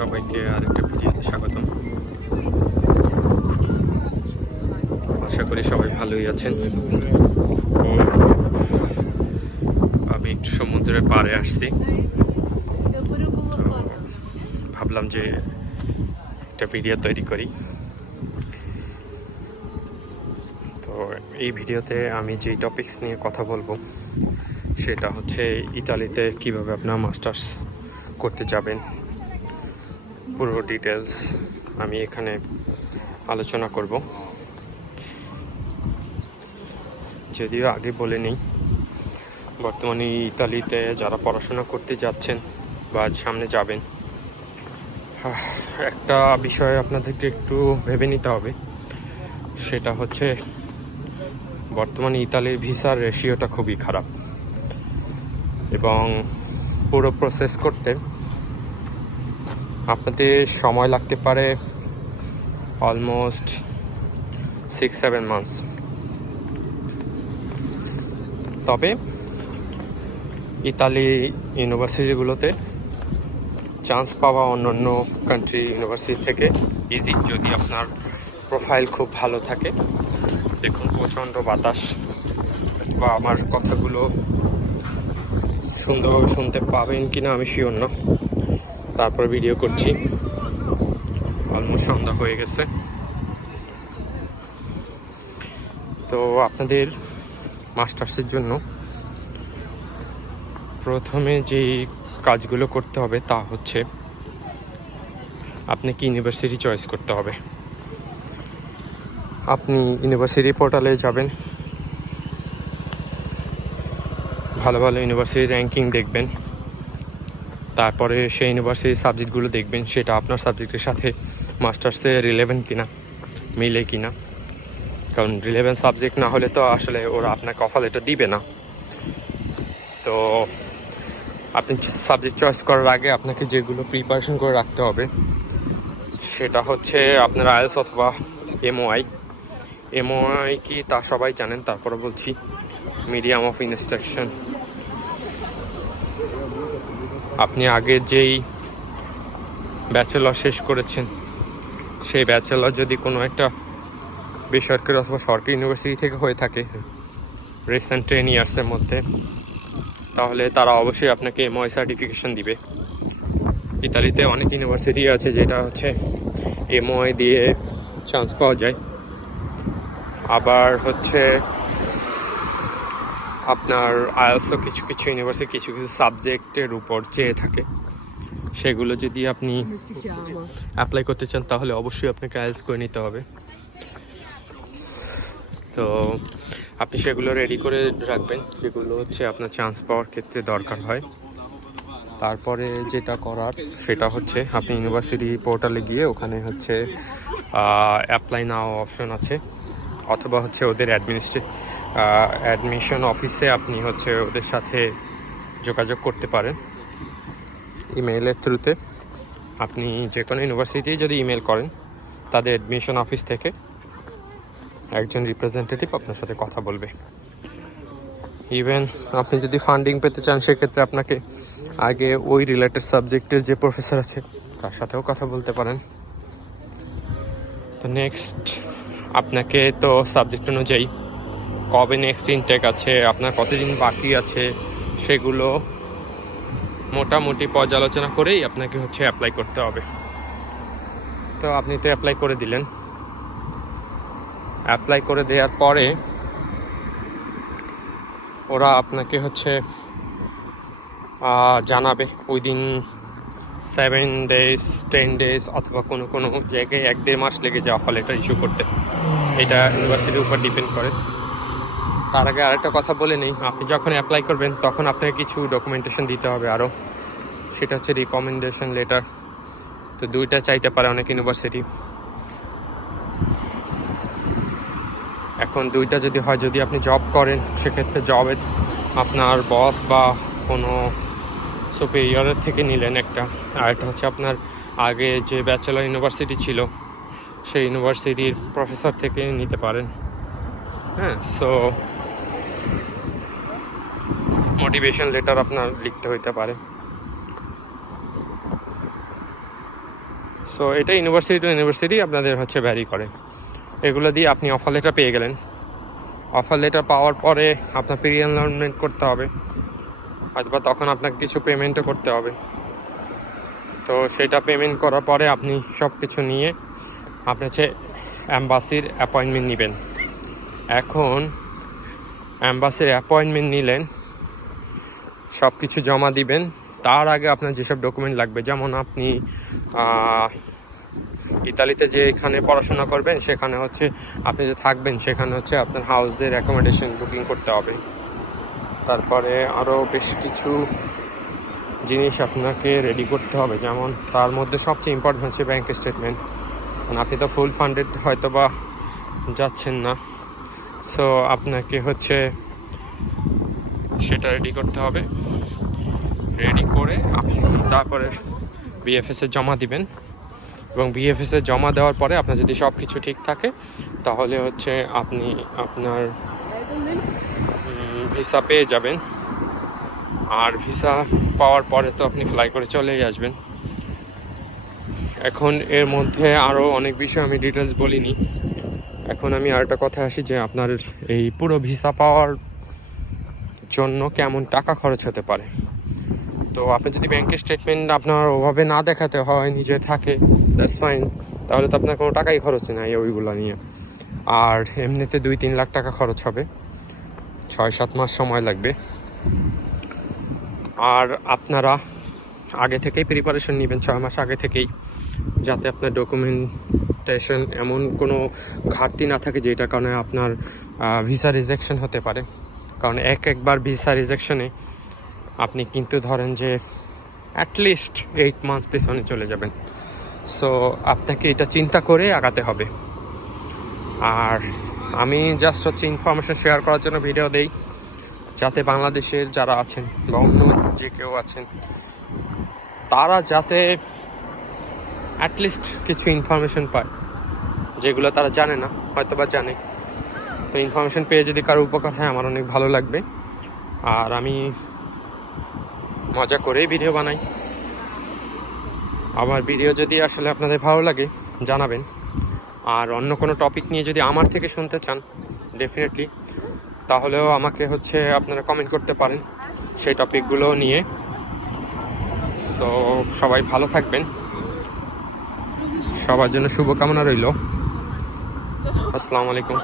সবাইকে আরেকটা ভিডিওতে স্বাগতম। আশা করি সবাই ভালোই আছেন। আমি একটু সমুদ্রের পাড়ে আসছি, ভাবলাম যে একটা ভিডিও তৈরি করি। তো এই ভিডিওতে আমি যে টপিকস নিয়ে কথা বলবো সেটা হচ্ছে ইতালিতে কিভাবে আপনার মাস্টার্স করতে যাবেন, পুরো ডিটেলস আমি এখানে আলোচনা করব। যদিও আগে বলে নিই, বর্তমানে ইতালিতে যারা পড়াশোনা করতে যাচ্ছেন বা সামনে যাবেন, একটা বিষয় আপনাদেরকে একটু ভেবে নিতে হবে। সেটা হচ্ছে বর্তমানে ইতালির ভিসার রেশিওটা খুবই খারাপ এবং পুরো প্রসেস করতে আপনাদের সময় লাগতে পারে অলমোস্ট 6-7 মান্থস। তবে ইতালি ইউনিভার্সিটিগুলোতে চান্স পাওয়া অন্যান্য কান্ট্রি ইউনিভার্সিটি থেকে ইজি, যদি আপনার প্রোফাইল খুব ভালো থাকে। দেখুন প্রচণ্ড বাতাস, বা আমার কথাগুলো সুন্দরভাবে শুনতে পাবেন কিনা আমি শিওর না। তারপর ভিডিও করছি, অলমোস্ট সন্ধ্যা হয়ে গেছে। তো আপনাদের মাস্টার্সের জন্য প্রথমে যে কাজগুলো করতে হবে তা হচ্ছে আপনাকে ইউনিভার্সিটি চয়েস করতে হবে। আপনি ইউনিভার্সিটি পোর্টালে যাবেন, ভালো ভালো ইউনিভার্সিটি র্যাঙ্কিং দেখবেন, তারপরে সেই ইউনিভার্সিটির সাবজেক্টগুলো দেখবেন সেটা আপনার সাবজেক্টের সাথে মাস্টার্সে রিলেভেন্ট কিনা, মিলে কিনা। কারণ রিলেভেন্ট সাবজেক্ট না হলে তো আসলে ওরা আপনাকে অফার লেটার দিবে না। তো আপনি সাবজেক্ট চয়েস করার আগে আপনাকে যেগুলো প্রিপারেশন করে রাখতে হবে সেটা হচ্ছে আপনার আইএলটিএস অথবা এমওআই। এমওআই কি তা সবাই জানেন, তারপরে বলছি মিডিয়াম অফ ইনস্ট্রাকশন। আপনি আগে যেই ব্যাচেলর শেষ করেছেন সেই ব্যাচেলর যদি কোনো একটা বেসরকারি অথবা সরকারি ইউনিভার্সিটি থেকে হয়ে থাকে রিসেন্ট 10 ইয়ার্সের মধ্যে, তাহলে তারা অবশ্যই আপনাকে এমওআই সার্টিফিকেশন দিবে। ইতালিতে অনেক ইউনিভার্সিটি আছে যেটা হচ্ছে এমওআই দিয়ে চান্স পাওয়া যায়। আবার হচ্ছে আপনার আইএলটিএসও কিছু কিছু ইউনিভার্সিটি কিছু কিছু সাবজেক্টের উপর চেয়ে থাকে। সেগুলো যদি আপনি অ্যাপ্লাই করতে চান তাহলে অবশ্যই আপনাকে আইএলটিএস করে নিতে হবে। তো আপনি সেগুলো রেডি করে রাখবেন, যেগুলো হচ্ছে আপনার চান্স পাওয়ার ক্ষেত্রে দরকার হয়। তারপরে যেটা করার সেটা হচ্ছে আপনি ইউনিভার্সিটি পোর্টালে গিয়ে ওখানে হচ্ছে অ্যাপ্লাই নাও অপশন আছে, অথবা হচ্ছে ওদের অ্যাডমিশন অফিসে আপনি হচ্ছে ওদের সাথে যোগাযোগ করতে পারেন ইমেইলের থ্রুতে। আপনি যে কোনো ইউনিভার্সিটি যদি ইমেল করেন, তাদের অ্যাডমিশন অফিস থেকে একজন রিপ্রেজেন্টেটিভ আপনার সাথে কথা বলবে। ইভেন আপনি যদি ফান্ডিং পেতে চান সেক্ষেত্রে আপনাকে আগে ওই রিলেটেড সাবজেক্টের যে প্রফেসর আছে তার সাথেও কথা বলতে পারেন। তো নেক্সট আপনাকে তো সাবজেক্ট অনুযায়ী কবে নেক্সট ইনটেক আছে, আপনার কতদিন বাকি আছে, সেগুলো মোটামুটি পর্যালোচনা করেই আপনাকে হচ্ছে অ্যাপ্লাই করতে হবে। তো আপনি তো অ্যাপ্লাই করে দিলেন। অ্যাপ্লাই করে দেওয়ার পরে ওরা আপনাকে হচ্ছে জানাবে উইদিন 7 days 10 days অথবা কোনো কোনো জায়গায় 1-1.5 মাস লেগে যাওয়া ফলে এটা ইস্যু করতে। এটা ইউনিভার্সিটির উপর ডিপেন্ড করে। তার আগে আরেকটা কথা বলে নেই, আপনি যখন অ্যাপ্লাই করবেন তখন আপনাকে কিছু ডকুমেন্টেশন দিতে হবে আরও। সেটা হচ্ছে রিকমেন্ডেশন লেটার। তো 2টা চাইতে পারে অনেক ইউনিভার্সিটি। এখন 2টা যদি হয়, যদি আপনি জব করেন সেক্ষেত্রে জবে আপনার বস বা কোনো সুপিরিয়রের থেকে নিলেন একটা, আর একটা হচ্ছে আপনার আগে যে ব্যাচেলর ইউনিভার্সিটি ছিল সেই ইউনিভার্সিটির প্রফেসর থেকে নিতে পারেন। হ্যাঁ, সো মোটিভেশন লেটার আপনার লিখতে হইতে পারে। সো এটা ইউনিভার্সিটি টু ইউনিভার্সিটি আপনাদের হচ্ছে ভ্যারি করে। এগুলো দিয়ে আপনি অফার লেটার পেয়ে গেলেন। অফার লেটার পাওয়ার পরে আপনার প্রি এনরোলমেন্ট করতে হবে, অথবা তখন আপনাকে কিছু পেমেন্টও করতে হবে। তো সেটা পেমেন্ট করার পরে আপনি সব কিছু নিয়ে আপনি হচ্ছে অ্যাম্বাসির অ্যাপয়েন্টমেন্ট নেবেন। এখন অ্যাম্বাসির অ্যাপয়েন্টমেন্ট নিলেন, সব কিছু জমা দিবেন। তার আগে আপনার যেসব ডকুমেন্ট লাগবে, যেমন আপনি ইতালিতে যে এখানে পড়াশোনা করবেন সেখানে হচ্ছে আপনি যে থাকবেন সেখানে হচ্ছে আপনার হাউসের অ্যাকোমোডেশন বুকিং করতে হবে। তারপরে আরও বেশ কিছু জিনিস আপনাকে রেডি করতে হবে, যেমন তার মধ্যে সবচেয়ে ইম্পর্টেন্ট হচ্ছে ব্যাঙ্ক স্টেটমেন্ট। কারণ আপনি তো ফুল ফান্ডেড হয়তো বা যাচ্ছেন না, সো আপনাকে হচ্ছে সেটা রেডি করতে হবে। রেডি করে আপনি তারপরে বিএফএসে জমা দিবেন, এবং বিএফএসে জমা দেওয়ার পরে আপনার যদি সব কিছু ঠিক থাকে তাহলে হচ্ছে আপনি আপনার ভিসা পেয়ে যাবেন। আর ভিসা পাওয়ার পরে তো আপনি ফ্লাই করে চলেই আসবেন। এখন এর মধ্যে আরও অনেক বিষয় আমি ডিটেলস বলিনি। এখন আমি আরেকটা কথা আসি যে আপনার এই পুরো ভিসা পাওয়ার জন্য কেমন টাকা খরচ হতে পারে। তো আপনি যদি ব্যাংকের স্টেটমেন্ট আপনার ওভাবে না দেখাতে হয়, নিজে থাকে, দ্যাটস ফাইন, তাহলে তো আপনার কোনো টাকাই খরচ নাই ওইগুলো নিয়ে। আর এমনিতে 2-3 লাখ টাকা খরচ হবে, 6-7 মাস সময় লাগবে। আর আপনারা আগে থেকেই প্রিপারেশন নেবেন, 6 মাস আগে থেকেই, যাতে আপনার ডকুমেন্টেশন এমন কোনো ঘাটতি না থাকে যেটার কারণে আপনার ভিসা রিজেকশন হতে পারে। কারণ একবার ভিসা রিজেকশনে আপনি কিন্তু ধরেন যে অ্যাটলিস্ট 8 মান্থস পিছনে চলে যাবেন। সো আপনাকে এটা চিন্তা করে আগাতে হবে। আর আমি জাস্ট হচ্ছে ইনফরমেশন শেয়ার করার জন্য ভিডিও দেই, যাতে বাংলাদেশের যারা আছেন বা অন্য যে কেউ আছেন তারা যাতে অ্যাটলিস্ট কিছু ইনফরমেশন পায়, যেগুলো তারা জানে না, হয়তো বা জানে। তো ইনফরমেশন পেয়ে যদি কারো উপকার হয় আমার অনেক ভালো লাগবে। আর আমি মজা করেই ভিডিও বানাই। আমার ভিডিও যদি আসলে আপনাদের ভালো লাগে জানাবেন। আর অন্য কোনো টপিক নিয়ে যদি আমার থেকে শুনতে চান ডেফিনেটলি, তাহলেও আমাকে হচ্ছে আপনারা কমেন্ট করতে পারেন সেই টপিকগুলো নিয়ে। তো সবাই ভালো থাকবেন, সবার জন্য শুভকামনা রইল। আসসালামু আলাইকুম।